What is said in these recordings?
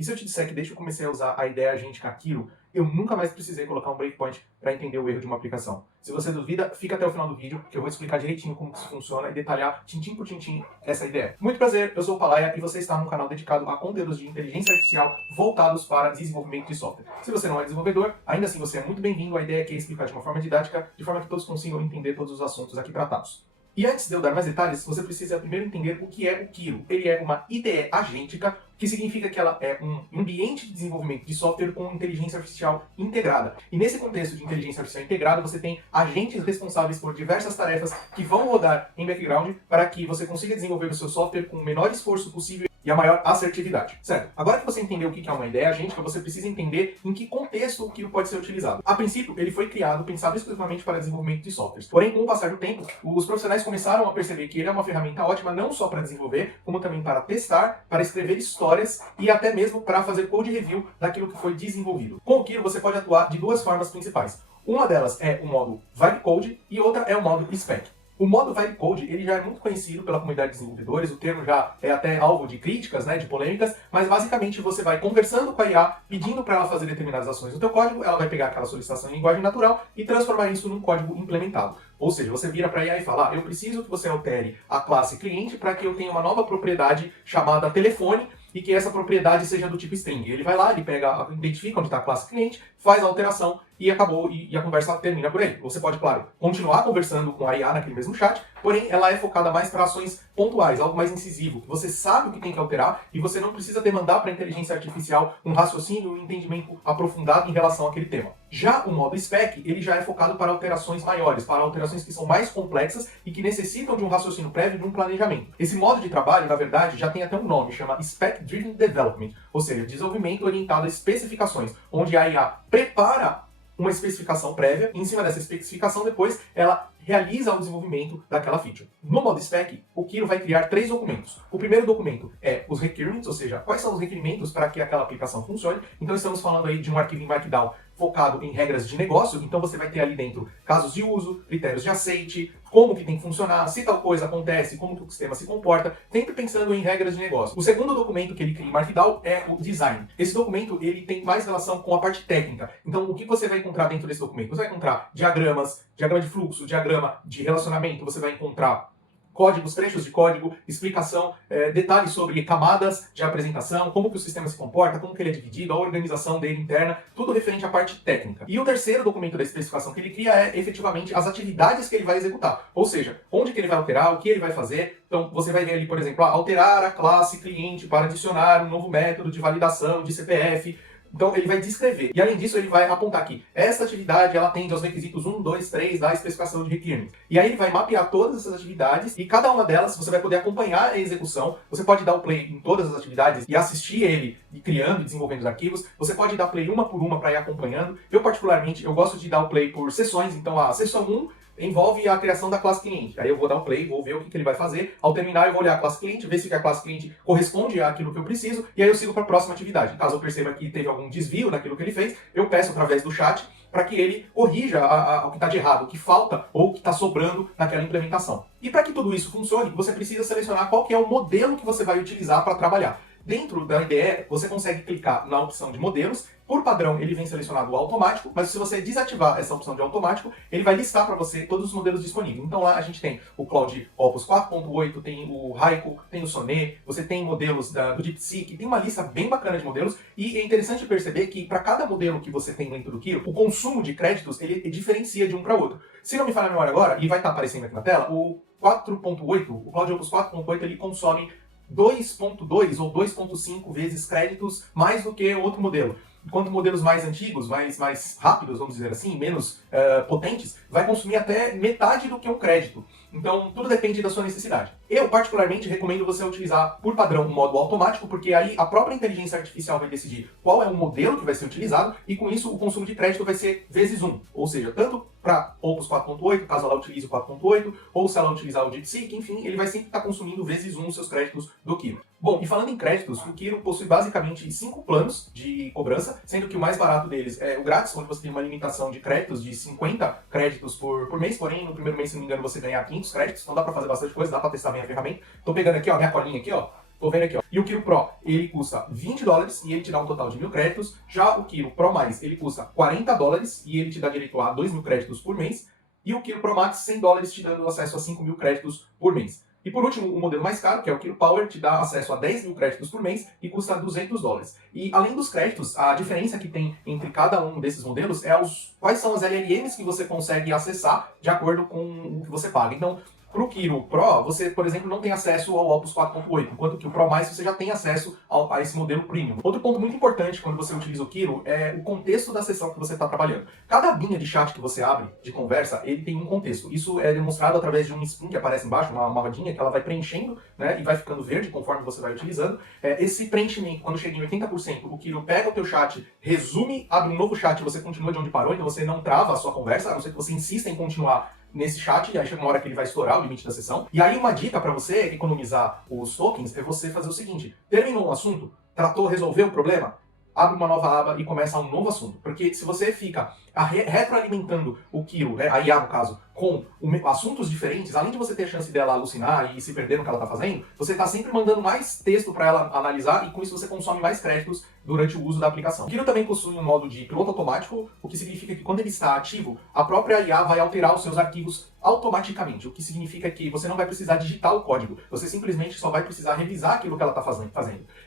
E se eu te disser que desde que eu comecei a usar a ideia agêntica Akiro, eu nunca mais precisei colocar um breakpoint para entender o erro de uma aplicação? Se você duvida, fica até o final do vídeo, que eu vou explicar direitinho como isso funciona e detalhar tintim por tintim essa ideia. Muito prazer, eu sou o Palaia e você está num canal dedicado a conteúdos de inteligência artificial voltados para desenvolvimento de software. Se você não é desenvolvedor, ainda assim você é muito bem-vindo. A ideia aqui é explicar de uma forma didática, de forma que todos consigam entender todos os assuntos aqui tratados. E antes de eu dar mais detalhes, você precisa primeiro entender o que é o Kiro. Ele é uma IDE agêntica, que significa que ela é um ambiente de desenvolvimento de software com inteligência artificial integrada. E nesse contexto de inteligência artificial integrada, você tem agentes responsáveis por diversas tarefas que vão rodar em background para que você consiga desenvolver o seu software com o menor esforço possível e a maior assertividade, certo? Agora que você entendeu o que é uma ideia agêntica, você precisa entender em que contexto o Kiro pode ser utilizado. A princípio, ele foi criado pensado exclusivamente para desenvolvimento de softwares. Porém, com o passar do tempo, os profissionais começaram a perceber que ele é uma ferramenta ótima não só para desenvolver, como também para testar, para escrever histórias e até mesmo para fazer code review daquilo que foi desenvolvido. Com o Kiro, você pode atuar de duas formas principais. Uma delas é o modo Vibe Code e outra é o modo Spec. O modo Vibe Code, ele já é muito conhecido pela comunidade de desenvolvedores, o termo já é até alvo de críticas, de polêmicas, mas basicamente você vai conversando com a IA, pedindo para ela fazer determinadas ações no teu código, ela vai pegar aquela solicitação em linguagem natural e transformar isso num código implementado. Ou seja, você vira para a IA e fala, eu preciso que você altere a classe cliente para que eu tenha uma nova propriedade chamada telefone, e que essa propriedade seja do tipo string. Ele vai lá, ele pega, identifica onde está a classe cliente, faz a alteração e acabou, e a conversa termina por aí. Você pode, claro, continuar conversando com a IA naquele mesmo chat, porém ela é focada mais para ações pontuais, algo mais incisivo, que você sabe o que tem que alterar e você não precisa demandar para a inteligência artificial um raciocínio e um entendimento aprofundado em relação àquele tema. Já o modo spec, ele já é focado para alterações maiores, para alterações que são mais complexas e que necessitam de um raciocínio prévio e de um planejamento. Esse modo de trabalho, na verdade, já tem até um nome, chama Spec Driven Development, ou seja, desenvolvimento orientado a especificações, onde a IA prepara uma especificação prévia, e em cima dessa especificação depois ela realiza o desenvolvimento daquela feature. No modo spec, o Kiro vai criar 3 documentos. O primeiro documento é os requirements, ou seja, quais são os requerimentos para que aquela aplicação funcione. Então estamos falando aí de um arquivo em Markdown focado em regras de negócio, então você vai ter ali dentro casos de uso, critérios de aceite, como que tem que funcionar, se tal coisa acontece, como que o sistema se comporta, sempre pensando em regras de negócio. O segundo documento que ele cria em Markdown é o design. Esse documento ele tem mais relação com a parte técnica. Então o que você vai encontrar dentro desse documento? Você vai encontrar diagramas, diagrama de fluxo, diagrama de relacionamento, você vai encontrar códigos, trechos de código, explicação, detalhes sobre camadas de apresentação, como que o sistema se comporta, como que ele é dividido, a organização dele interna, tudo referente à parte técnica. E o terceiro documento da especificação que ele cria é efetivamente as atividades que ele vai executar, ou seja, onde que ele vai alterar, o que ele vai fazer. Então você vai ver ali, por exemplo, alterar a classe cliente para adicionar um novo método de validação de CPF. Então ele vai descrever. E além disso ele vai apontar aqui, essa atividade ela atende aos requisitos 1, 2, 3 da especificação de requirements. E aí ele vai mapear todas essas atividades e cada uma delas você vai poder acompanhar a execução. Você pode dar o play em todas as atividades e assistir ele criando e desenvolvendo os arquivos. Você pode dar play uma por uma para ir acompanhando. Eu particularmente, eu gosto de dar o play por sessões. Então a sessão 1 envolve a criação da classe cliente. Aí eu vou dar o play, vou ver o que ele vai fazer. Ao terminar, eu vou olhar a classe cliente, ver se a classe cliente corresponde àquilo que eu preciso, e aí eu sigo para a próxima atividade. Caso eu perceba que teve algum desvio naquilo que ele fez, eu peço através do chat para que ele corrija o que está de errado, o que falta ou o que está sobrando naquela implementação. E para que tudo isso funcione, você precisa selecionar qual que é o modelo que você vai utilizar para trabalhar. Dentro da IDE, você consegue clicar na opção de modelos. Por padrão, ele vem selecionado o automático, mas se você desativar essa opção de automático, ele vai listar para você todos os modelos disponíveis. Então lá a gente tem o Claude Opus 4.8, tem o Haiku, tem o Sonnet, você tem modelos do DeepSeek, tem uma lista bem bacana de modelos, e é interessante perceber que para cada modelo que você tem dentro do Kiro, o consumo de créditos, ele diferencia de um para outro. Se não me falha a memória agora, e vai estar aparecendo aqui na tela, o 4.8, o Claude Opus 4.8, ele consome 2.2 ou 2.5 vezes créditos mais do que outro modelo. Enquanto modelos mais antigos, mais rápidos, vamos dizer assim, menos potentes, vai consumir até metade do que um crédito. Então, tudo depende da sua necessidade. Eu, particularmente, recomendo você utilizar, por padrão, o modo automático, porque aí a própria inteligência artificial vai decidir qual é o modelo que vai ser utilizado, e com isso o consumo de crédito vai ser vezes 1. Ou seja, tanto para Opus 4.8, caso ela utilize o 4.8, ou se ela utilizar o DeepSeek, enfim, ele vai sempre estar consumindo vezes 1 os seus créditos do Kiro. Bom, e falando em créditos, o Kiro possui basicamente 5 planos de cobrança, sendo que o mais barato deles é o grátis, onde você tem uma limitação de créditos de 50 créditos por mês, porém no primeiro mês, se não me engano, você ganha 500 créditos, então dá pra fazer bastante coisa, dá pra testar bem a ferramenta. Tô pegando aqui, ó, minha colinha aqui, ó, Tô vendo aqui, ó. E o Kiro Pro, ele custa $20 e ele te dá um total de 1.000 créditos. Já o Kiro Pro Mais, ele custa $40 e ele te dá direito a 2.000 créditos por mês. E o Kiro Pro Max, $100, te dando acesso a 5.000 créditos por mês. E por último, o modelo mais caro, que é o Kiro Power, te dá acesso a 10.000 créditos por mês e custa $200. E além dos créditos, a diferença que tem entre cada um desses modelos é quais são as LLMs que você consegue acessar de acordo com o que você paga. Então, para o Kiro Pro, você, por exemplo, não tem acesso ao Opus 4.8, enquanto que o Pro Mais você já tem acesso a esse modelo Premium. Outro ponto muito importante quando você utiliza o Kiro é o contexto da sessão que você está trabalhando. Cada abinha de chat que você abre, de conversa, ele tem um contexto. Isso é demonstrado através de um spin que aparece embaixo, uma rodinha que ela vai preenchendo, né, e vai ficando verde conforme você vai utilizando. Esse preenchimento, quando chega em 80%, o Kiro pega o teu chat, resume, abre um novo chat e você continua de onde parou, então você não trava a sua conversa, a não ser que você insista em continuar nesse chat, e aí chega uma hora que ele vai estourar o limite da sessão. E aí uma dica para você economizar os tokens é você fazer o seguinte: terminou um assunto, tratou, resolveu o problema, abre uma nova aba e começa um novo assunto. Porque se você fica retroalimentando o Kiro, né, a IA no caso, com assuntos diferentes, além de você ter a chance dela alucinar e se perder no que ela está fazendo, você está sempre mandando mais texto para ela analisar e com isso você consome mais créditos durante o uso da aplicação. O Kiro também possui um modo de piloto automático, o que significa que quando ele está ativo, a própria IA vai alterar os seus arquivos automaticamente, o que significa que você não vai precisar digitar o código, você simplesmente só vai precisar revisar aquilo que ela está fazendo.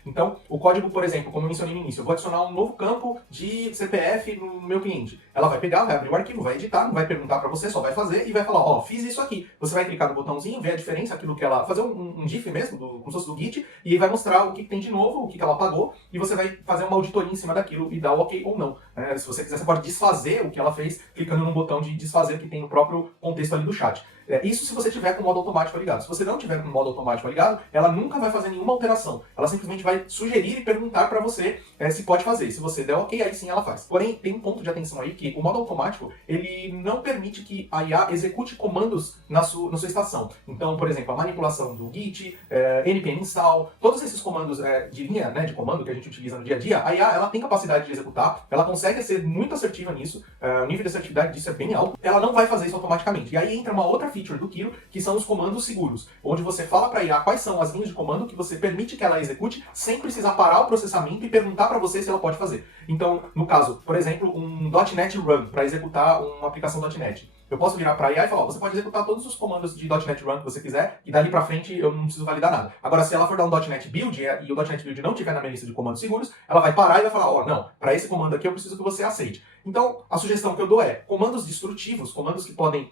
Então, o código, por exemplo, como eu mencionei no início, eu vou adicionar um novo campo de CPF no meu cliente. Ela vai pegar, vai abrir o arquivo, vai editar, não vai perguntar para você, só vai fazer e vai falar, ó, fiz isso aqui. Você vai clicar no botãozinho, ver a diferença, aquilo que ela... fazer um GIF mesmo, como se fosse do Git, e vai mostrar o que tem de novo, o que ela apagou, e você vai fazer uma auditoria em cima daquilo e dar o ok ou não. Se você quiser, você pode desfazer o que ela fez, clicando no botão de desfazer que tem no próprio contexto ali do chat. Isso se você tiver com o modo automático ligado. Se você não tiver com o modo automático ligado, ela nunca vai fazer nenhuma alteração. Ela simplesmente vai sugerir e perguntar para você se pode fazer. Se você der ok, aí sim ela faz. Porém, tem um ponto de atenção aí que o modo automático, ele não permite que a IA execute comandos na sua estação. Então, por exemplo, a manipulação do git, npm install, todos esses comandos de linha, né, de comando que a gente utiliza no dia a dia, a IA ela tem capacidade de executar, ela consegue ser muito assertiva nisso, o nível de assertividade disso é bem alto, ela não vai fazer isso automaticamente. E aí entra uma outra feature do Kiro, que são os comandos seguros, onde você fala para a IA quais são as linhas de comando que você permite que ela execute sem precisar parar o processamento e perguntar para você se ela pode fazer. Então, no caso, por exemplo, um .NET Run, para executar uma aplicação .NET. Eu posso virar para a IA e falar, ó, você pode executar todos os comandos de .NET Run que você quiser, e dali para frente eu não preciso validar nada. Agora, se ela for dar um .NET Build e o .NET Build não estiver na minha lista de comandos seguros, ela vai parar e vai falar, ó, não, para esse comando aqui eu preciso que você aceite. Então, a sugestão que eu dou é comandos destrutivos, comandos que podem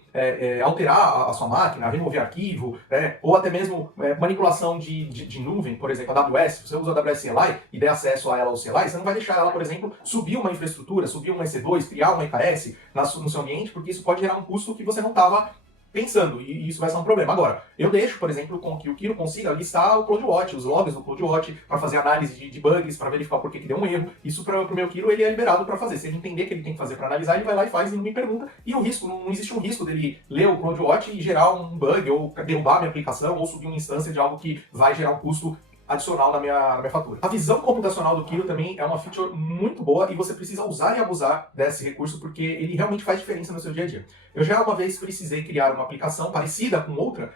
alterar a sua máquina, remover arquivo, ou até mesmo manipulação de nuvem, por exemplo, a AWS. Se você usa a AWS CLI e der acesso a ela ao CLI, você não vai deixar ela, por exemplo, subir uma infraestrutura, subir um EC2, criar um EKS no seu ambiente, porque isso pode gerar um custo que você não estava pensando, e isso vai ser um problema. Agora, eu deixo, por exemplo, com que o Kiro consiga listar o CloudWatch, os logs do CloudWatch, para fazer análise de bugs, para verificar por que deu um erro. Isso para o meu Kiro ele é liberado para fazer. Se ele entender que ele tem que fazer para analisar, ele vai lá e faz e não me pergunta. E o risco, não existe um risco dele ler o CloudWatch e gerar um bug, ou derrubar a minha aplicação, ou subir uma instância de algo que vai gerar um custo adicional na minha fatura. A visão computacional do Kiro também é uma feature muito boa e você precisa usar e abusar desse recurso porque ele realmente faz diferença no seu dia a dia. Eu já uma vez precisei criar uma aplicação parecida com outra,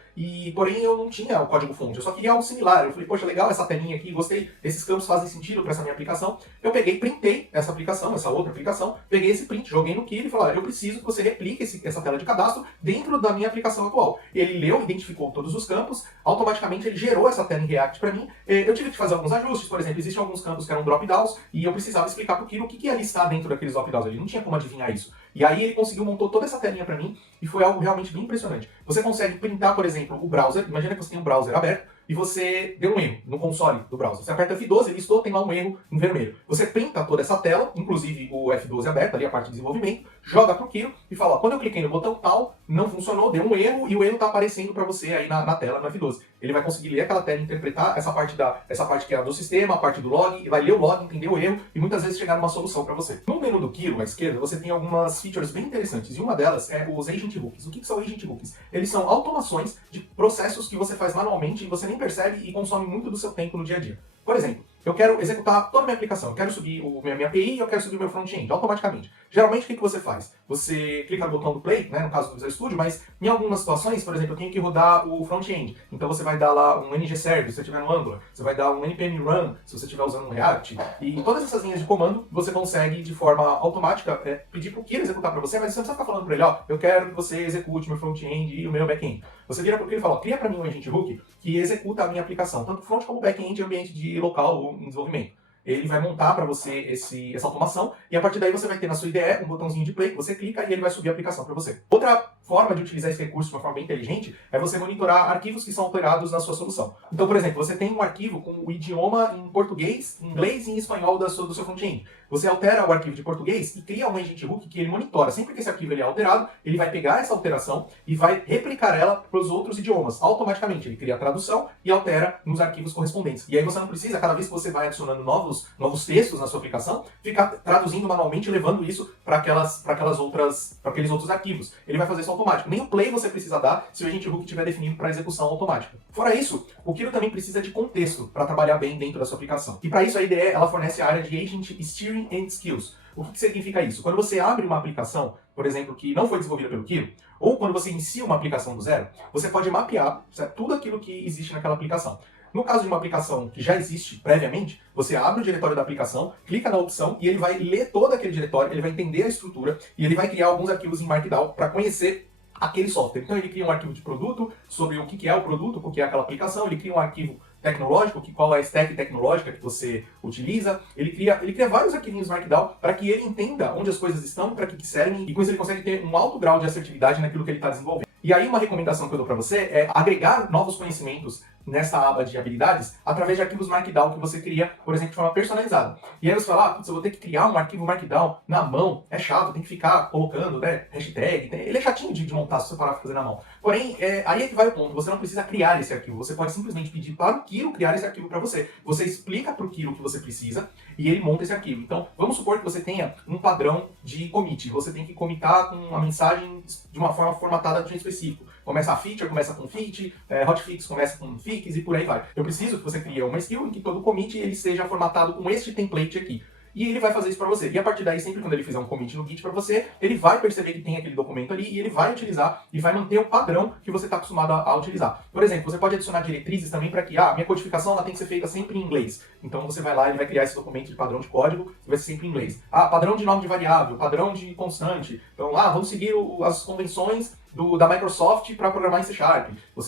porém eu não tinha o código-fonte, eu só queria algo similar. Eu falei, poxa, legal essa telinha aqui, gostei, esses campos fazem sentido para essa minha aplicação. Eu peguei, printei essa aplicação, essa outra aplicação, peguei esse print, joguei no Kiro e falei, eu preciso que você replique essa tela de cadastro dentro da minha aplicação atual. Ele leu, identificou todos os campos, automaticamente ele gerou essa tela em React para mim. Eu tive que fazer alguns ajustes, por exemplo, existem alguns campos que eram drop-downs e eu precisava explicar para o Kiro o que ia listar dentro daqueles drop-downs. Ele não tinha como adivinhar isso. E aí ele conseguiu, montou toda essa telinha para mim e foi algo realmente bem impressionante. Você consegue printar, por exemplo, o browser. Imagina que você tem um browser aberto e você deu um erro no console do browser. Você aperta F12, listou, tem lá um erro em vermelho. Você printa toda essa tela, inclusive o F12 aberto, ali a parte de desenvolvimento, joga pro Kiro e fala, ó, quando eu cliquei no botão tal, não funcionou, deu um erro e o erro está aparecendo para você aí na tela, no F12. Ele vai conseguir ler aquela tela e interpretar essa parte que é do sistema, a parte do log, e vai ler o log, entender o erro e muitas vezes chegar numa solução para você. No menu do Kiro, à esquerda, você tem algumas features bem interessantes e uma delas é os Agent Hooks. O que são Agent Hooks? Eles são automações de processos que você faz manualmente e você nem percebe e consome muito do seu tempo no dia a dia. Por exemplo, eu quero executar toda a minha aplicação, eu quero subir minha API, eu quero subir meu front-end automaticamente. Geralmente, o que você faz? Você clica no botão do play, né, no caso do Visual Studio, mas em algumas situações, por exemplo, eu tenho que rodar o front-end. Então você vai dar lá um ng service, se você tiver no Angular, você vai dar um npm run, se você estiver usando um React, e todas essas linhas de comando você consegue, de forma automática, pedir para o Kiro executar para você, mas você não precisa ficar falando para ele, ó, eu quero que você execute meu front-end e o meu back-end. Você vira para o Kiro e fala, ó, cria para mim um agent hook que executa a minha aplicação, tanto front como back-end em ambiente de local ou em desenvolvimento. Ele vai montar para você essa automação e a partir daí você vai ter na sua IDE um botãozinho de play, você clica e ele vai subir a aplicação para você. Outra forma de utilizar esse recurso de uma forma bem inteligente é você monitorar arquivos que são alterados na sua solução. Então, por exemplo, você tem um arquivo com o idioma em português, inglês e em espanhol do seu front-end. Você altera o arquivo de português e cria um agent hook que ele monitora. Sempre que esse arquivo ele é alterado, ele vai pegar essa alteração e vai replicar ela para os outros idiomas. Automaticamente, ele cria a tradução e altera nos arquivos correspondentes. E aí você não precisa, cada vez que você vai adicionando novos textos na sua aplicação, ficar traduzindo manualmente e levando isso para aqueles outros arquivos. Ele vai fazer isso automático. Nem o play você precisa dar se o agent hook estiver definido para execução automática. Fora isso, o Kiro também precisa de contexto para trabalhar bem dentro da sua aplicação. E para isso a IDE ela fornece a área de Agent Steering and Skills. O que significa isso? Quando você abre uma aplicação, por exemplo, que não foi desenvolvida pelo Kiro, ou quando você inicia uma aplicação do zero, você pode mapear, certo, tudo aquilo que existe naquela aplicação. No caso de uma aplicação que já existe previamente, você abre o diretório da aplicação, clica na opção e ele vai ler todo aquele diretório, ele vai entender a estrutura e ele vai criar alguns arquivos em Markdown para conhecer aquele software. Então ele cria um arquivo de produto sobre o que é o produto, o que é aquela aplicação, ele cria um arquivo tecnológico, qual é a stack tecnológica que você utiliza. Ele cria vários arquivinhos Markdown para que ele entenda onde as coisas estão, para que servem, e com isso ele consegue ter um alto grau de assertividade naquilo que ele está desenvolvendo. E aí uma recomendação que eu dou para você é agregar novos conhecimentos nessa aba de habilidades através de arquivos Markdown que você cria, por exemplo, de forma personalizada. E aí você fala, eu vou ter que criar um arquivo Markdown na mão, é chato, tem que ficar colocando, né, hashtag, ele é chatinho de montar se você parar para fazer na mão. Porém, aí é que vai o ponto, você não precisa criar esse arquivo, você pode simplesmente pedir para o Kiro criar esse arquivo para você. Você explica para o Kiro o que você precisa e ele monta esse arquivo. Então, vamos supor que você tenha um padrão de commit, você tem que commitar com uma mensagem de uma forma formatada de um específico. Começa a feature, começa com fit, hotfix começa com fix e por aí vai. Eu preciso que você crie uma skill em que todo commit ele seja formatado com este template aqui. E ele vai fazer isso para você. E a partir daí, sempre quando ele fizer um commit no Git para você, ele vai perceber que tem aquele documento ali e ele vai utilizar e vai manter o padrão que você está acostumado a utilizar. Por exemplo, você pode adicionar diretrizes também para que a minha codificação ela tem que ser feita sempre em inglês. Então você vai lá e vai criar esse documento de padrão de código que vai ser sempre em inglês. Padrão de nome de variável, padrão de constante. Então vamos seguir as convenções da Microsoft para programar em C#.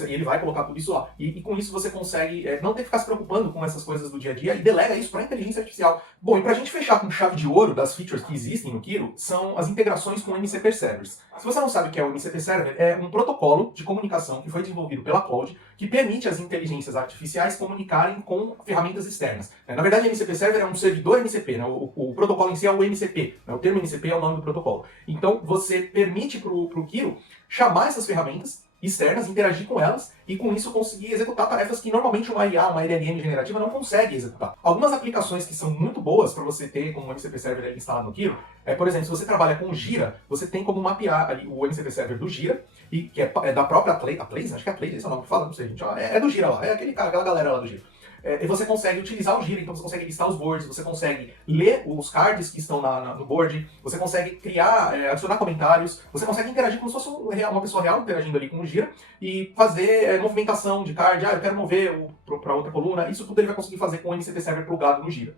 E ele vai colocar tudo isso lá. E com isso você consegue não ter que ficar se preocupando com essas coisas do dia a dia e delega isso para a inteligência artificial. Bom, e para a gente fechar com chave de ouro das features que existem no Kiro, são as integrações com o MCP Servers. Se você não sabe o que é o MCP Server, é um protocolo de comunicação que foi desenvolvido pela Cloud que permite às inteligências artificiais comunicarem com ferramentas externas. Na verdade, o MCP Server é um servidor MCP, né? O protocolo em si é o MCP. Né? O termo MCP é o nome do protocolo. Então, você permite para o Kiro chamar essas ferramentas externas, interagir com elas e com isso conseguir executar tarefas que normalmente uma IA, uma LLM generativa não consegue executar. Algumas aplicações que são muito boas para você ter como o MCP Server instalado no Kiro por exemplo, se você trabalha com o Gira, você tem como mapear ali o MCP Server do Gira, e que é da própria Plaze, acho que é a Plaze, esse é o nome que fala, não sei, gente, é do Gira lá, é aquela galera lá do Gira. E você consegue utilizar o Gira, então você consegue listar os boards, você consegue ler os cards que estão no board, você consegue criar, adicionar comentários, você consegue interagir como se fosse uma pessoa real interagindo ali com o Gira e fazer movimentação de card, eu quero mover para outra coluna, isso tudo ele vai conseguir fazer com o MCP Server plugado no Gira.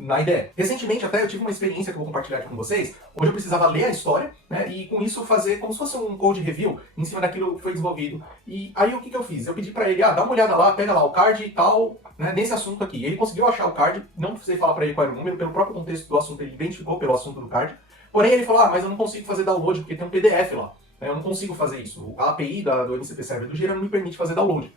Na IDE. Recentemente até eu tive uma experiência que eu vou compartilhar aqui com vocês, onde eu precisava ler a história, né, e com isso fazer como se fosse um code review em cima daquilo que foi desenvolvido. E aí o que eu fiz? Eu pedi pra ele, dá uma olhada lá, pega lá o card e tal, né, nesse assunto aqui. Ele conseguiu achar o card, não precisei falar pra ele qual era o número, pelo próprio contexto do assunto ele identificou pelo assunto do card. Porém ele falou, mas eu não consigo fazer download porque tem um PDF lá. Eu não consigo fazer isso. A API do MCP Server do Gira não me permite fazer download.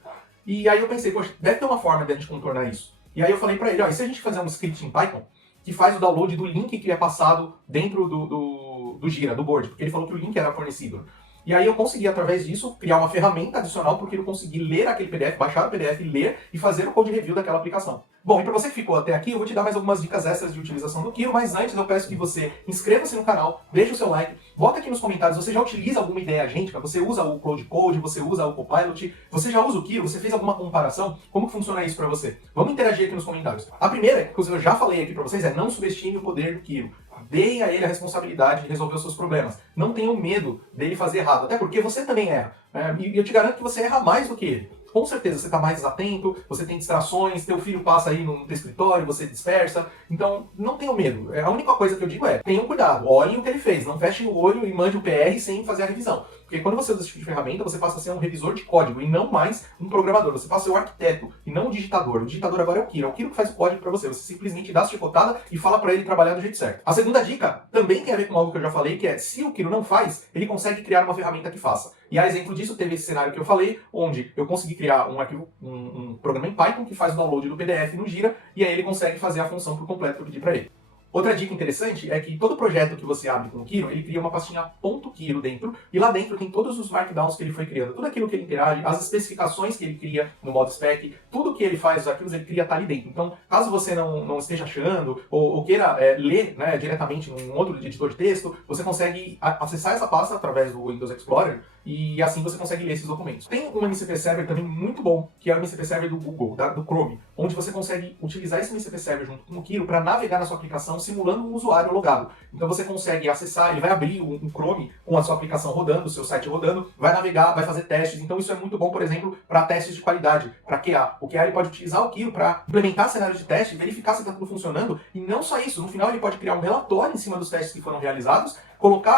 E aí eu pensei, poxa, deve ter uma forma de a gente contornar isso. E aí eu falei pra ele, e se a gente fazer um script em Python que faz o download do link que é passado dentro do Gira, do board, porque ele falou que o link era fornecido. E aí eu consegui, através disso, criar uma ferramenta adicional porque eu consegui ler aquele PDF, baixar o PDF, ler e fazer o code review daquela aplicação. Bom, e para você que ficou até aqui, eu vou te dar mais algumas dicas extras de utilização do Kiro, mas antes eu peço que você inscreva-se no canal, deixe o seu like, bota aqui nos comentários, você já utiliza alguma ideia agêntica? Você usa o Cloud Code, você usa o Copilot, você já usa o Kiro, você fez alguma comparação? Como que funciona isso para você? Vamos interagir aqui nos comentários. A primeira, que eu já falei aqui para vocês, é não subestime o poder do Kiro. Deem a ele a responsabilidade de resolver os seus problemas. Não tenham medo dele fazer errado, até porque você também erra. E eu te garanto que você erra mais do que ele. Com certeza, você está mais desatento, você tem distrações, teu filho passa aí no teu escritório, você dispersa. Então, não tenham medo. A única coisa que eu digo é, tenham cuidado, olhem o que ele fez, não fechem o olho e mande o PR sem fazer a revisão. Porque quando você usa esse tipo de ferramenta, você passa a ser um revisor de código e não mais um programador. Você passa a ser o arquiteto e não o digitador. O digitador agora é o Kiro que faz o código para você. Você simplesmente dá a chicotada e fala para ele trabalhar do jeito certo. A segunda dica também tem a ver com algo que eu já falei, que é, se o Kiro não faz, ele consegue criar uma ferramenta que faça. E a exemplo disso, teve esse cenário que eu falei, onde eu consegui criar um arquivo, um programa em Python que faz o download do PDF no Gira, e aí ele consegue fazer a função por completo que eu pedi para ele. Outra dica interessante é que todo projeto que você abre com o Kiro, ele cria uma pastinha .Kiro dentro, e lá dentro tem todos os markdowns que ele foi criando, tudo aquilo que ele interage, as especificações que ele cria no modo spec, tudo que ele faz, os arquivos, ele cria tá ali dentro. Então, caso você não esteja achando, ou queira ler diretamente num outro editor de texto, você consegue acessar essa pasta através do Windows Explorer, e assim você consegue ler esses documentos. Tem um MCP Server também muito bom, que é o MCP Server do Google, do Chrome, onde você consegue utilizar esse MCP Server junto com o Kiro para navegar na sua aplicação simulando um usuário logado. Então você consegue acessar, ele vai abrir um Chrome com a sua aplicação rodando, o seu site rodando, vai navegar, vai fazer testes. Então isso é muito bom, por exemplo, para testes de qualidade, para QA. O QA ele pode utilizar o Kiro para implementar cenários de teste, verificar se está tudo funcionando, e não só isso, no final ele pode criar um relatório em cima dos testes que foram realizados,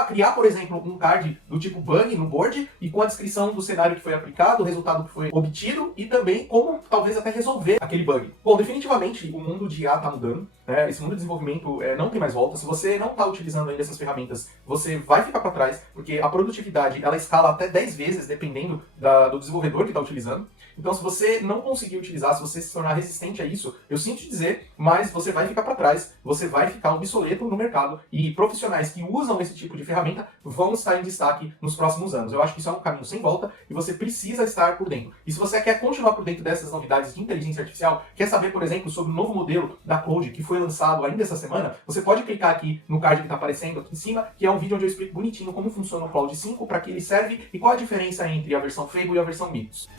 criar, por exemplo, um card do tipo bug no board e com a descrição do cenário que foi aplicado, o resultado que foi obtido e também como talvez até resolver aquele bug. Bom, definitivamente o mundo de IA está mudando, né? Esse mundo de desenvolvimento não tem mais volta. Se você não está utilizando ainda essas ferramentas, você vai ficar para trás, porque a produtividade ela escala até 10 vezes dependendo do desenvolvedor que está utilizando. Então, se você não conseguir utilizar, se você se tornar resistente a isso, eu sinto te dizer, mas você vai ficar para trás, você vai ficar obsoleto no mercado e profissionais que usam esse tipo de ferramenta vão estar em destaque nos próximos anos. Eu acho que isso é um caminho sem volta e você precisa estar por dentro. E se você quer continuar por dentro dessas novidades de inteligência artificial, quer saber, por exemplo, sobre o novo modelo da Cloud que foi lançado ainda essa semana, você pode clicar aqui no card que está aparecendo aqui em cima, que é um vídeo onde eu explico bonitinho como funciona o Cloud 5, para que ele serve e qual a diferença entre a versão Fable e a versão Mythos.